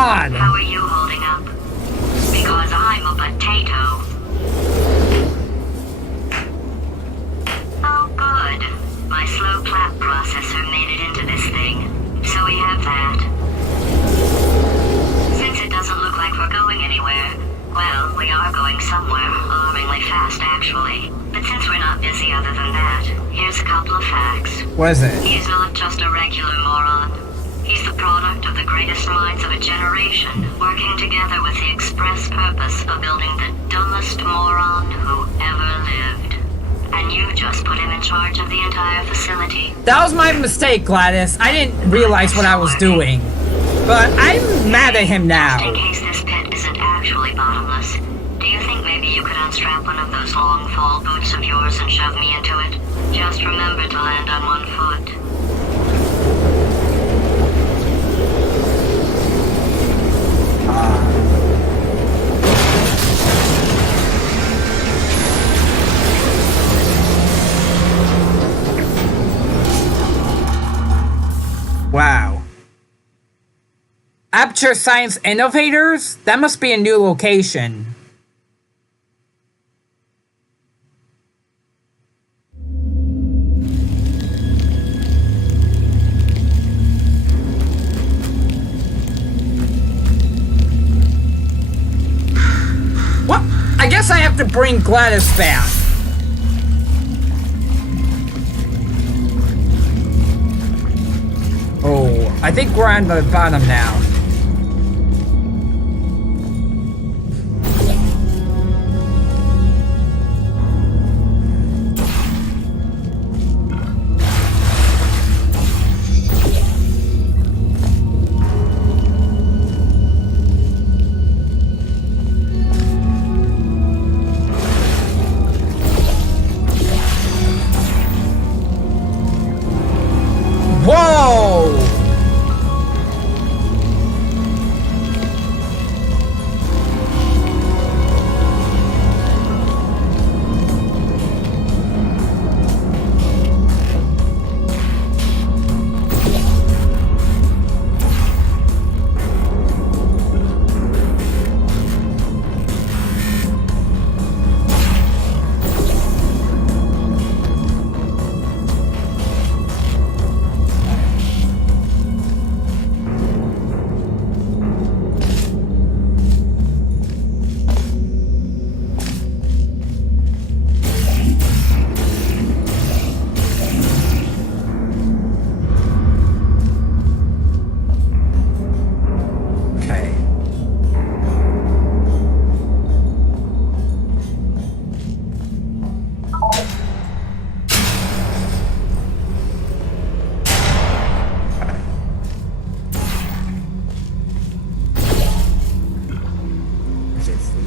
god! How are you holding up? Because I'm a potato. Oh, good. My slow clap processor made it into this thing. So we have that. Since it doesn't look like we're going anywhere, well, we are going somewhere, alarmingly fast actually. But since we're not busy other than that, here's a couple of facts. What is it? He's not just a regular moron. He's the product of the greatest minds of a generation, working together with the express purpose of building the dumbest moron who ever lived. And you just put him in charge of the entire facility. That was my mistake, Gladys. I didn't realize what I was doing. But I'm mad at him now. Just in case this pit isn't actually bottomless, do you think maybe you could unstrap one of those long fall boots of yours and shove me into it? Just remember to land on one foot. Wow. Aperture Science Innovators? That must be a new location. What? I guess I have to bring Gladys back. Oh, I think we're on the bottom now. Whoa!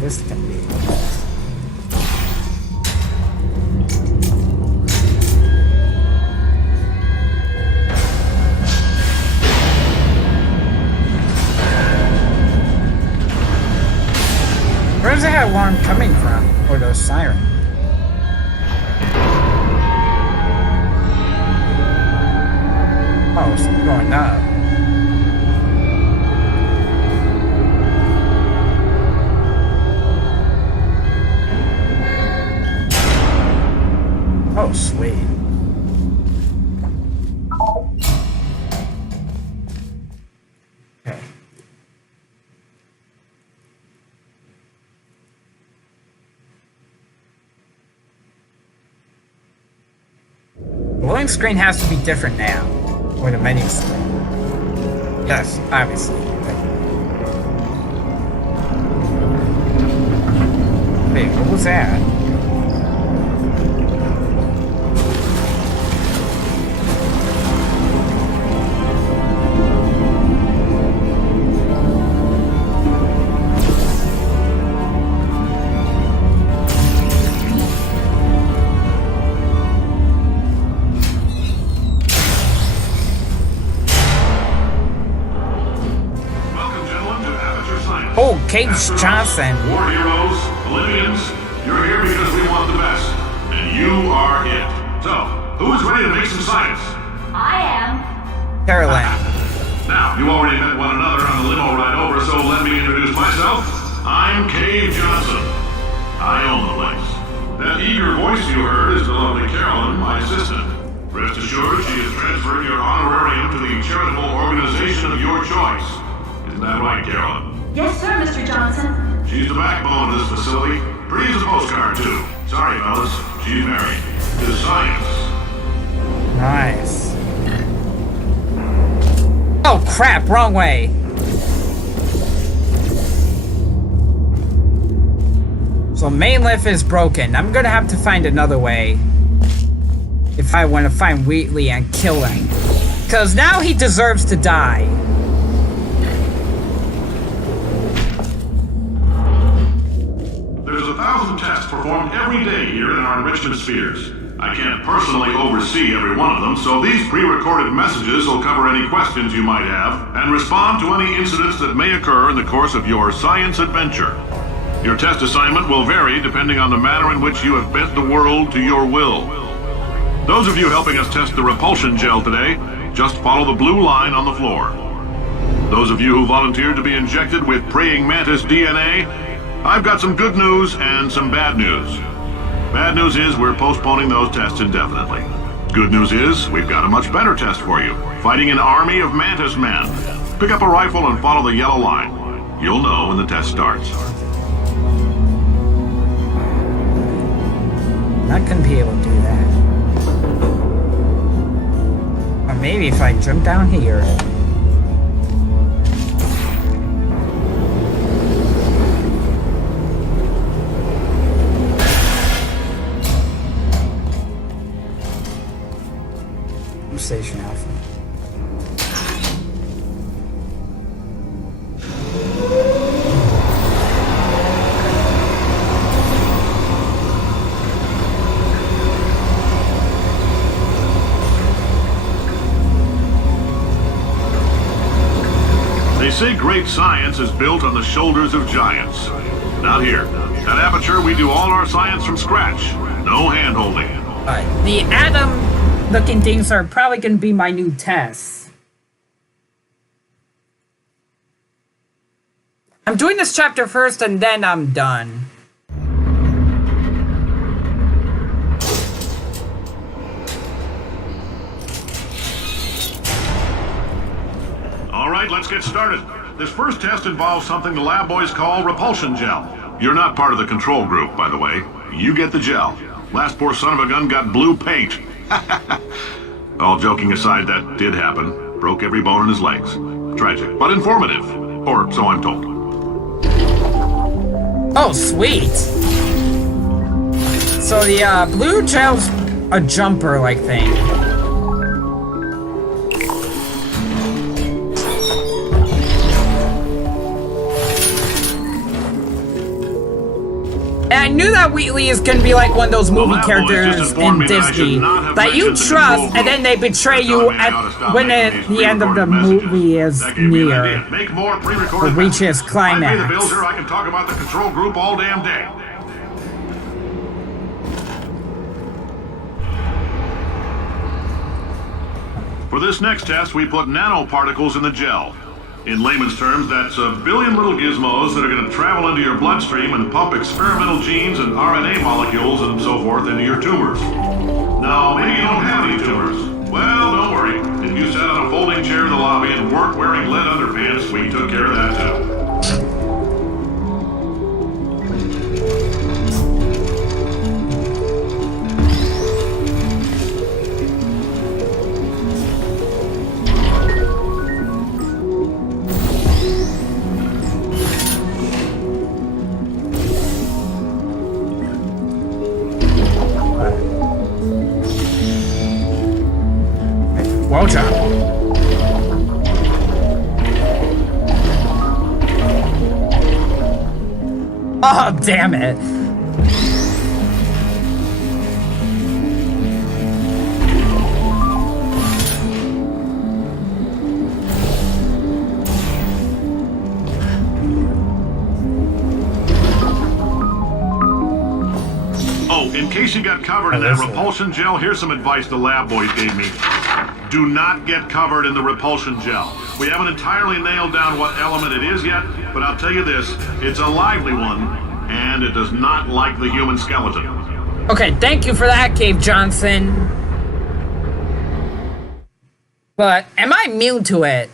This can be. Where's that alarm coming from? Or those sirens? Oh, it's going up. Oh, sweet. Okay. The loading screen has to be different now. Or the menu screen. Yes, obviously. Wait, what was that? Oh, Cage Johnson. War heroes, Olympians, you're here because we want the best. And you are it. So, who is ready to make some science? I am. Caroline. Now, you already met one another on the limo ride over, so let me introduce myself. I'm Cave Johnson. I own the place. That eager voice you heard is the lovely Carolyn, my assistant. Rest assured, she has transferred your honorarium to the charitable organization of your choice. Isn't that right, Carolyn? Yes, sir, Mr. Johnson. She's the backbone of this facility. Pretty as a postcard, too. Sorry, fellas. She's married. To science. Nice. Oh crap, wrong way. So main lift is broken. I'm gonna have to find another way if I want to find Wheatley and kill him. Cause now he deserves to die. There's 1,000 tests performed every day here in our enrichment spheres. I can't personally oversee every one of them, so these pre-recorded messages will cover any questions you might have and respond to any incidents that may occur in the course of your science adventure. Your test assignment will vary depending on the manner in which you have bent the world to your will. Those of you helping us test the repulsion gel today, just follow the blue line on the floor. Those of you who volunteered to be injected with praying mantis DNA, I've got some good news and some bad news. Bad news is we're postponing those tests indefinitely. Good news is we've got a much better test for you, fighting an army of mantis men. Pick up a rifle and follow the yellow line. You'll know when the test starts. Not gonna be able to do that. Or maybe if I jump down here. Station Alpha. They say great science is built on the shoulders of giants. Not here. At Aperture, we do all our science from scratch. No hand-holding. The Adam-looking things are probably going to be my new tests. I'm doing this chapter first, and then I'm done. All right, let's get started. This first test involves something the lab boys call repulsion gel. You're not part of the control group, by the way. You get the gel. Last poor son of a gun got blue paint. All joking aside, that did happen. Broke every bone in his legs. Tragic, but informative. Or so I'm told. Oh, sweet. So the blue gel's a jumper-like thing. And I knew that Wheatley is gonna be like one of those movie characters in Disney that you trust, and then they betray you when the end of the movie is near or reaches climax. I can talk about the control group all damn day. For this next test, we put nanoparticles in the gel. In layman's terms, that's a billion little gizmos that are going to travel into your bloodstream and pump experimental genes and RNA molecules and so forth into your tumors. Now, maybe you don't have any tumors. Well, don't worry. If you sat on a folding chair in the lobby and weren't wearing lead underpants, we took care of that too. Well done. Oh, damn it. Oh, in case you got covered in that repulsion gel, here's some advice the lab boys gave me. do not get covered in the repulsion gel. We haven't entirely nailed down what element it is yet, but I'll tell you this, it's a lively one, and it does not like the human skeleton. Okay, thank you for that, Cave Johnson. But am I immune to it?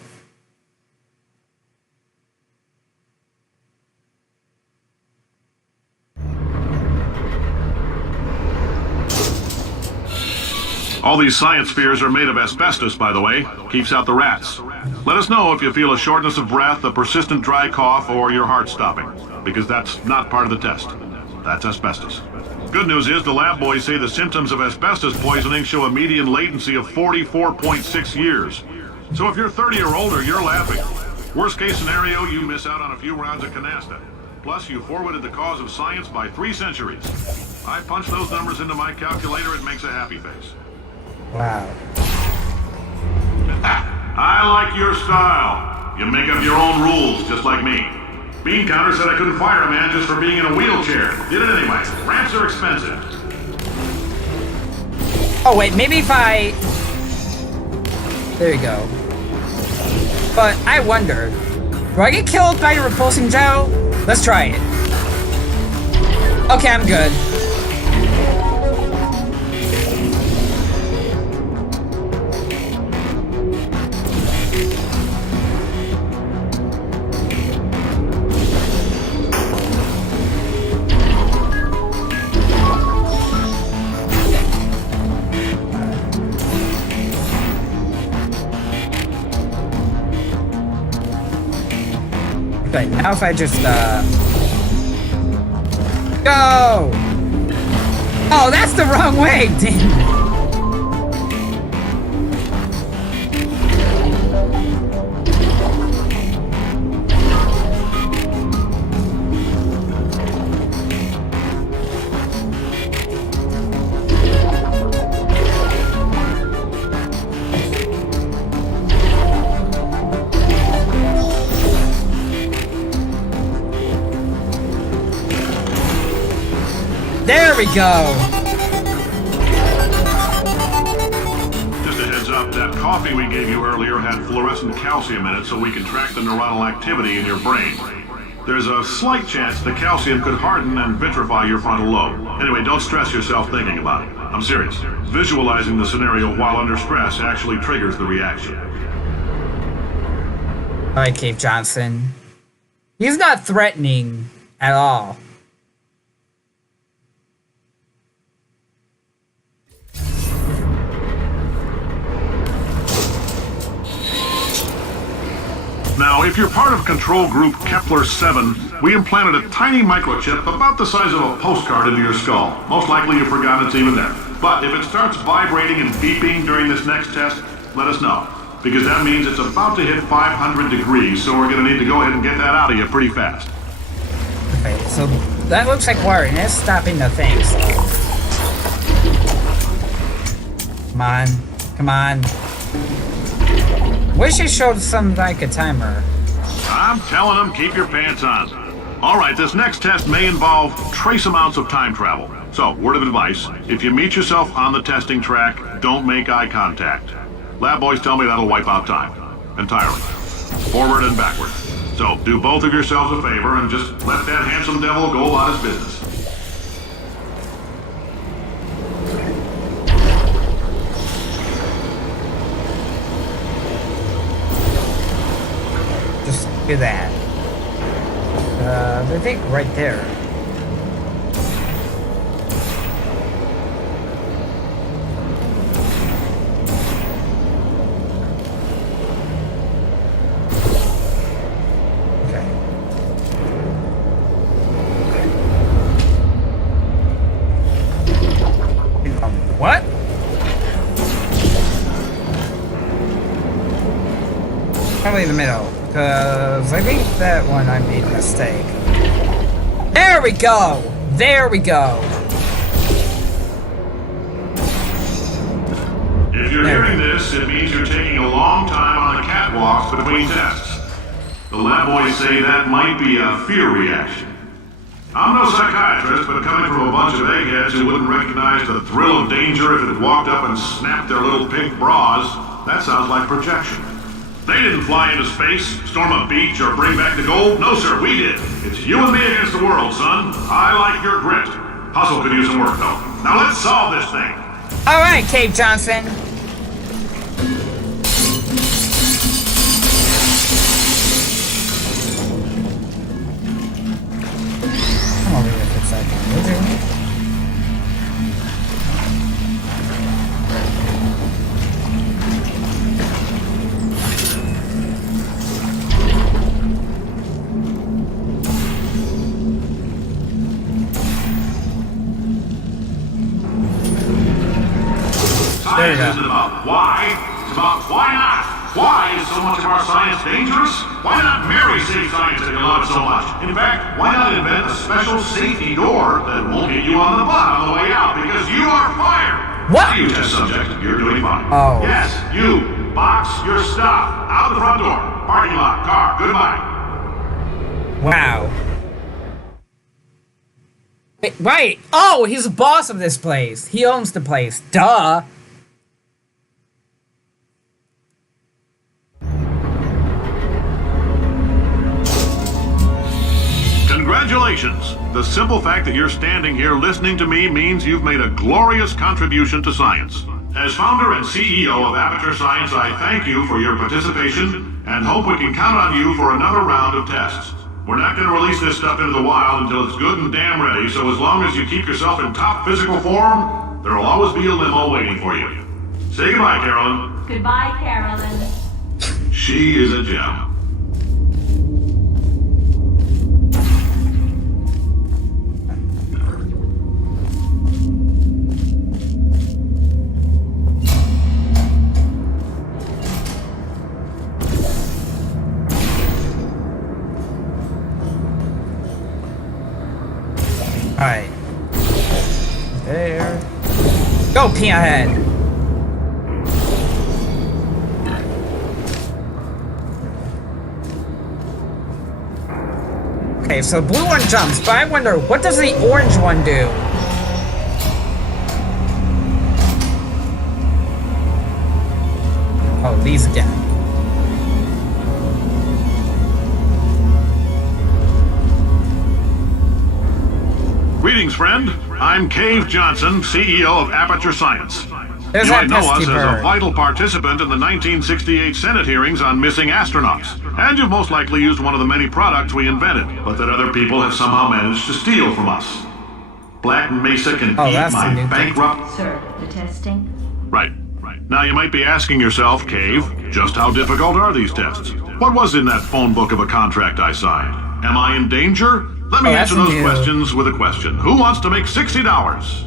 All these science spheres are made of asbestos, by the way. Keeps out the rats. Let us know if you feel a shortness of breath, a persistent dry cough, or your heart stopping, because that's not part of the test. That's asbestos. Good news is the lab boys say the symptoms of asbestos poisoning show a median latency of 44.6 years. So if you're 30 or older, you're laughing. Worst case scenario, you miss out on a few rounds of canasta. Plus, you forwarded the cause of science by 3 centuries. I punch those numbers into my calculator, it makes a happy face. Wow. I like your style. You make up your own rules, just like me. Bean Counter said I couldn't fire a man just for being in a wheelchair. Did it anyway. Ramps are expensive. Oh, wait, maybe if I... There you go. But I wonder, do I get killed by the repulsing gel? Let's try it. Okay, I'm good. Okay, now if I just, go! Oh, that's the wrong way! Damn. There we go! Just a heads up, that coffee we gave you earlier had fluorescent calcium in it so we can track the neuronal activity in your brain. There's a slight chance the calcium could harden and vitrify your frontal lobe. Anyway, don't stress yourself thinking about it. I'm serious. Visualizing the scenario while under stress actually triggers the reaction. Alright, Cave Johnson. He's not threatening at all. Now, if you're part of control group Kepler-7, we implanted a tiny microchip about the size of a postcard into your skull. Most likely you've forgotten it's even there. But if it starts vibrating and beeping during this next test, let us know. Because that means it's about to hit 500 degrees, so we're going to need to go ahead and get that out of you pretty fast. Okay, so that looks like wiring. It's stopping the thing, so... Come on. Come on. Wish it showed something like a timer. I'm telling them, keep your pants on. Alright, this next test may involve trace amounts of time travel. So, word of advice, if you meet yourself on the testing track, don't make eye contact. Lab boys tell me that'll wipe out time. Entirely. Forward and backward. So, do both of yourselves a favor and just let that handsome devil go about his business. Just do that. I think right there. Okay. What? Probably in the middle. Because I think that one I made a mistake. There we go! There we go! If you're hearing this, it means you're taking a long time on the catwalks between tests. The lab boys say that might be a fear reaction. I'm no psychiatrist, but coming from a bunch of eggheads who wouldn't recognize the thrill of danger if it walked up and snapped their little pink bras, That sounds like projection. They didn't fly into space, storm a beach, or bring back the gold. No, sir, we did. It's you and me against the world, son. I like your grit. Hustle could use some work, though. Now let's solve this thing. All right, Cave Johnson. Come over here for a second, would you? Science isn't about why, it's about why not. Why is so much of our science dangerous? Why not Mary save science that you love so much? In fact, why not invent a special safety door that won't hit you on the butt on the way out because you are fired? What? You test subject, you're doing fine. Oh. Yes, you. Box your stuff. Out the front door. Parking lot. Car. Goodbye. Wow. Wait. Oh, he's the boss of this place. He owns the place. Duh. Congratulations! The simple fact that you're standing here listening to me means you've made a glorious contribution to science. As founder and CEO of Aperture Science, I thank you for your participation and hope we can count on you for another round of tests. We're not going to release this stuff into the wild until it's good and damn ready, so as long as you keep yourself in top physical form, there'll always be a limo waiting for you. Say goodbye, Carolyn. Goodbye, Carolyn. She is a gem. Alright. There. Go, Peanut. Okay, so the blue one jumps, but I wonder, what does the orange one do? Oh, these again. Greetings, friend. I'm Cave Johnson, CEO of Aperture Science. There's You that might know us pesky as a bird. vital participant in the 1968 Senate hearings on missing astronauts. And you've most likely used one of the many products we invented, but that other people have somehow managed to steal from us. Black Mesa can Oh, eat that's the my new thing. bankrupt... Sir, the testing? Right. Now you might be asking yourself, Cave, just how difficult are these tests? What was in that phone book of a contract I signed? Am I in danger? Let me that's answer those new. questions with a question. Who wants to make $60?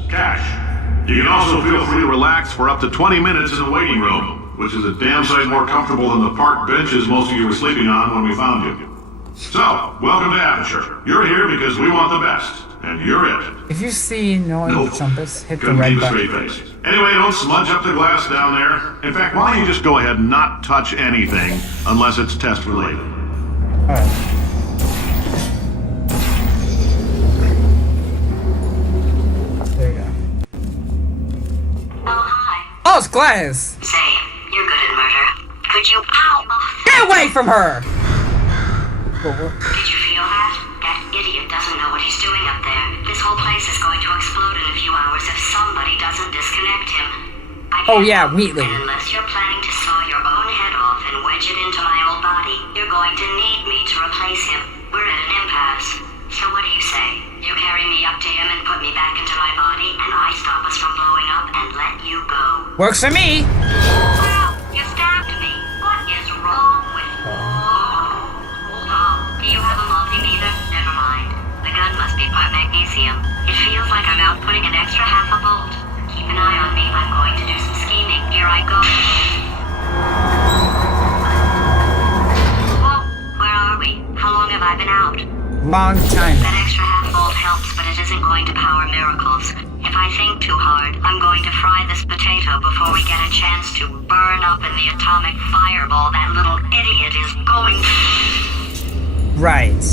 Cash. You can also feel free to relax for up to 20 minutes in the waiting room, which is a damn sight more comfortable than the park benches most of you were sleeping on when we found you. So, welcome to Aperture. You're here because we want the best, and you're it. If you see no Nope. trumpets, hit the Couldn't red keep a straight button. face. Anyway, don't smudge up the glass down there. In fact, why don't you just go ahead and not touch anything unless it's test related? Alright. There you go. Oh, hi. Oh, it's Gladys! Say, you're good at murder. Could you... Ow! Get away from her! Did you feel that? That idiot doesn't know what he's doing up there. This whole place is going to explode in a few hours if somebody doesn't disconnect him. Oh yeah, Wheatley. And unless you're planning to saw your own head off and wedge it into my old body, you're going to need me to replace him. We're at an impasse. So what do you say? You carry me up to him and put me back into my body, and I stop us from blowing up and let you go. Works for me! Well, you stabbed me. What is wrong with you? Hold on. Do you have a multimeter? Never mind. The gun must be part magnesium. It feels like I'm outputting an extra half a volt. Keep an eye on me. I'm going to do some scheming. Here I go. Well, where are we? How long have I been out? Long time. That extra half volt helps, but it isn't going to power miracles. If I think too hard, I'm going to fry this potato before we get a chance to burn up in the atomic fireball that little idiot is going to... Right.